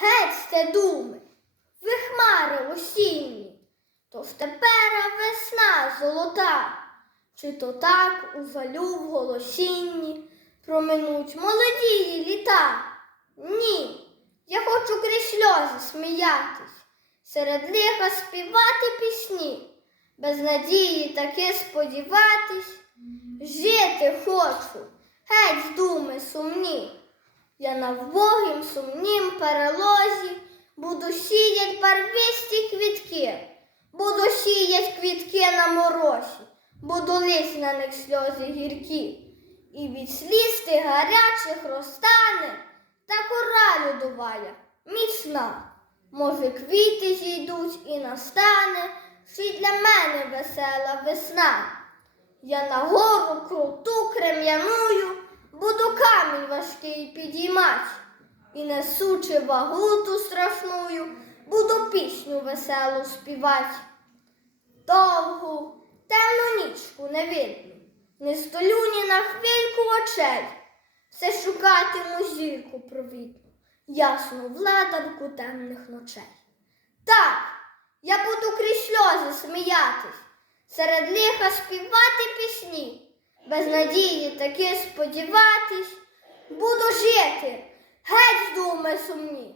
Геть сте думи, ви хмари осінні, то ж тепера весна золота, чи то так у жалю в голосінні проминуть молодії літа? Ні, я хочу крізь сльози сміятись, серед лиха співати пісні, без надії таки сподіватись, жити хочу, геть з думи сумні. Я на вбогім сумнім перелозі. Буду сіять барвисті квітки, буду сіять квітки на морозі, буду лить на них сльози гіркі, і від сліз тих гарячих розтане. Та кора льодовая, міцна. Може, квіти зійдуть і настане, ще й для мене весела весна. Я на гору круту крем'яную, буду камінь важкий підіймать, і несучи вагу ту страшную, буду пісню веселу співать. Довгу, темну нічку не видно, не столю ні на хвильку очей, все шукатиму зірку провідну, ясну владарку темних ночей. Так, я буду крізь сльози сміятись, серед лиха співати пісні, без надії таки сподіватись, буду жити, геть з думи сумні.